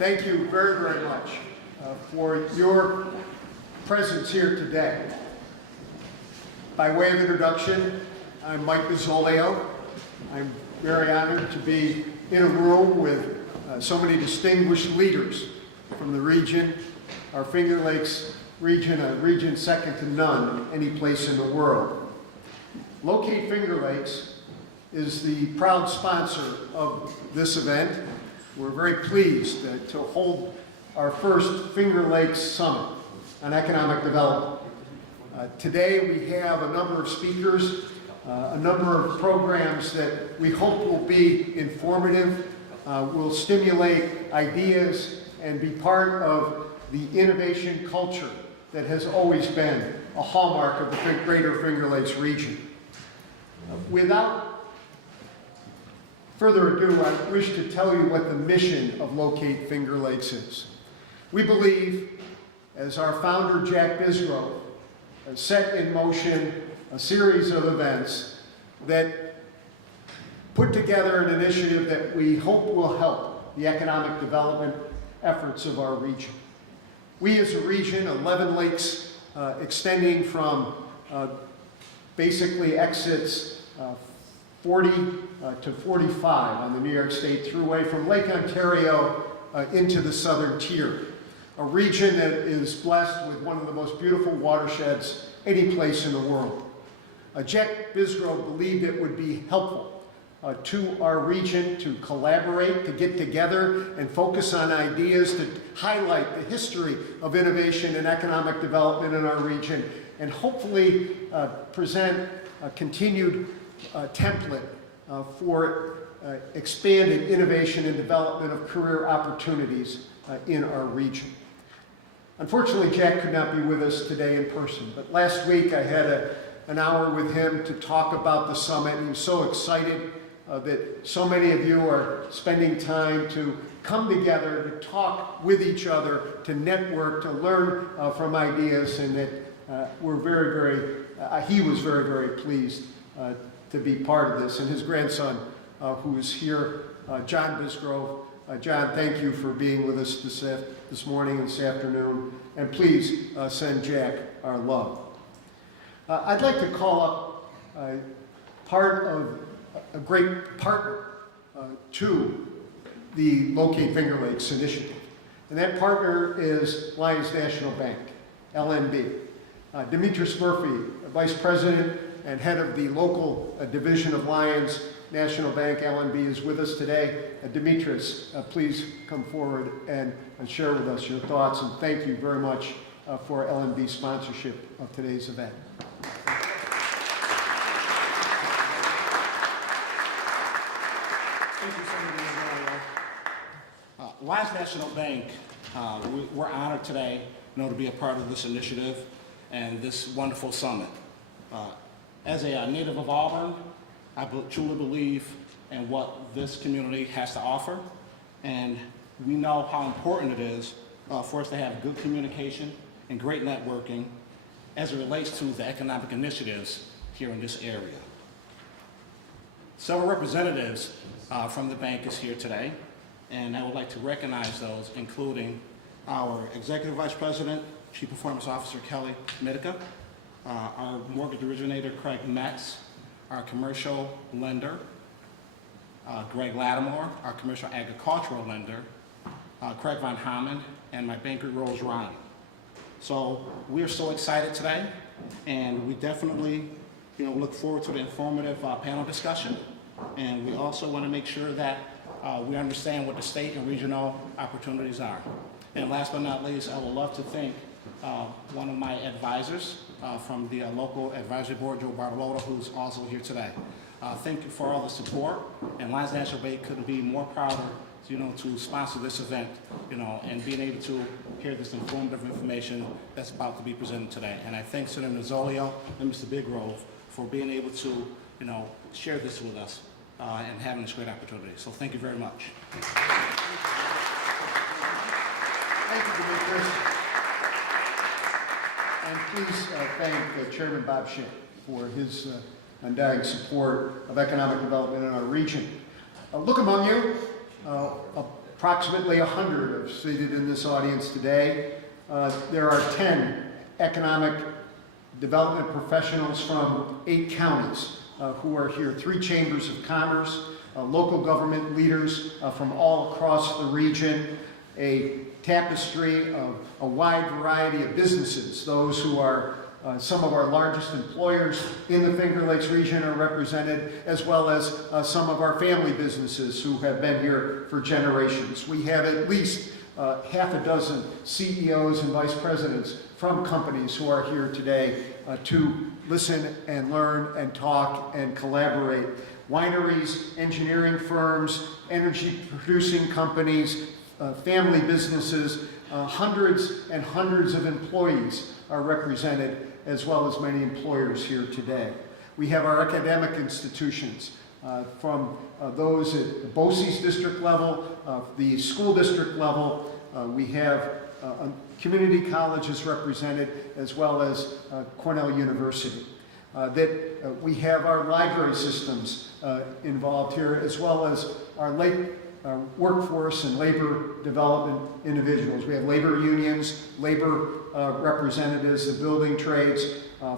Thank you very, very much for your presence here today. By way of introduction, I'm Mike Nozzolio. I'm very honored to be in a room with so many distinguished leaders from the region, our Finger Lakes region, a region second to none any place in the world. Locate Finger Lakes is the proud sponsor of this event. We're very pleased to hold our first Finger Lakes Summit on Economic Development. Today we have a number of speakers, a number of programs that we hope will be informative, will stimulate ideas, and be part of the innovation culture that has always been a hallmark of the greater Finger Lakes region. Without further ado, I wish to tell you what the mission of Locate Finger Lakes is. We believe, as our founder Jack Bisgrove has set in motion a series of events that put together an initiative that we hope will help the economic development efforts of our region. We as a region, 11 lakes extending from basically exits 40 to 45 on the New York State Thruway from Lake Ontario into the southern tier. A region that is blessed with one of the most beautiful watersheds any place in the world. Jack Bisgrove believed it would be helpful to our region to collaborate, to get together and focus on ideas to highlight the history of innovation and economic development in our region, and hopefully present a continued template for expanded innovation and development of career opportunities in our region. Unfortunately, Jack could not be with us today in person, but last week I had an hour with him to talk about the summit. He was so excited that so many of you are spending time to come together, to talk with each other, to network, to learn from ideas, and that he was very, very pleased to be part of this. And his grandson, who is here, John Bisgrove. John, thank you for being with us this morning and this afternoon, and please send Jack our love. I'd like to call up part of a great partner to the Locate Finger Lakes initiative, and that partner is Lyons National Bank, LNB. Demetrius Murphy, Vice President and head of the local division of Lyons National Bank, LNB, is with us today. Demetrius, please come forward and share with us your thoughts, and thank you very much for LNB's sponsorship of today's event. Thank you, Senator Nozzolio. Lyons National Bank, we're honored today to be a part of this initiative and this wonderful summit. As a native of Auburn, I truly believe in what this community has to offer, and we know how important it is for us to have good communication and great networking as it relates to the economic initiatives here in this area. Several representatives from the bank is here today, and I would like to recognize those, including our Executive Vice President, Chief Performance Officer Kelly Medica, our mortgage originator Craig Metz, our commercial lender Greg Lattimore, our commercial agricultural lender Craig Von Hammond, and my banker Rose Ryan. So we are so excited today, and we definitely look forward to the informative panel discussion, and we also want to make sure that we understand what the state and regional opportunities are. And last but not least, I would love to thank one of my advisors from the local advisory board, Joe Bartolota, who's also here today. Thank you for all the support, and Lyons National Bank couldn't be more prouder to sponsor this event, and being able to hear this informative information that's about to be presented today. And I thank Senator Nozzolio and Mr. Bisgrove for being able to, share this with us and having this great opportunity. So thank you very much. Thank you, Demetrius. And please thank Chairman Bob Schick for his undying support of economic development in our region. Look among you, a approximately 100 are seated in this audience today. There are 10 economic development professionals from 8 counties who are here, 3 chambers of commerce, local government leaders from all across the region, a tapestry of a wide variety of businesses. Those who are some of our largest employers in the Finger Lakes region are represented, as well as some of our family businesses who have been here for generations. We have at least half a dozen CEOs and vice presidents from companies who are here today to listen and learn and talk and collaborate. Wineries, engineering firms, energy producing companies, family businesses, hundreds and hundreds of employees are represented, as well as many employers here today. We have our academic institutions, from those at the BOCES district level, the school district level. We have community colleges represented, as well as Cornell University. We have our library systems involved here, as well as our workforce and labor development individuals. We have labor unions, labor representatives, the building trades,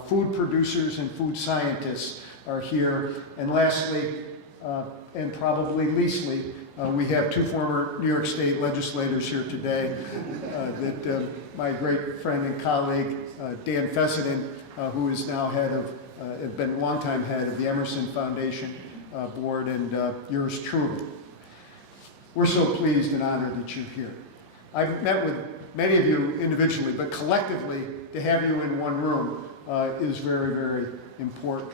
food producers and food scientists are here. And lastly, and probably leastly, we have 2 former New York State legislators here today. My great friend and colleague, Dan Fessenden, who is now been a longtime head of the Emerson Foundation Board, and yours truly. We're so pleased and honored that you're here. I've met with many of you individually, but collectively, to have you in one room is very, very important.